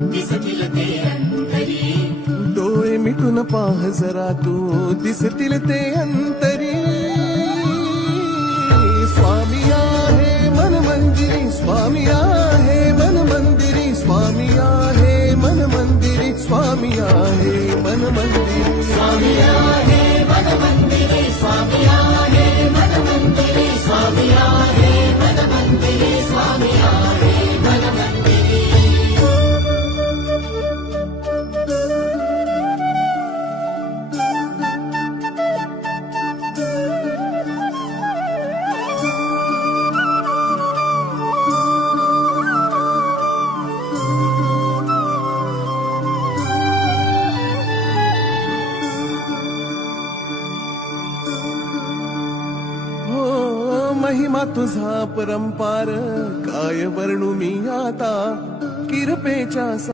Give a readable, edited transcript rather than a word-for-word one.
दिसतील ते अंतरी, डोळे मिटून पाह जरा तू, दिसतील ते अंतरी. स्वामी आहे मन मंदिरी, स्वामी आहे मन मंदिरी, स्वामी आहे मन मंदिरी, स्वामी आहे मन मंदिरी. स्वामी आहे मन मंदिरी, स्वामी आहे मन मंदिरी, स्वामी आहे मन मंदिरी, स्वामी आहे मन मंदिरी. महिमा तुझा परंपार, काय वर्णू मी आता, किरपेच्या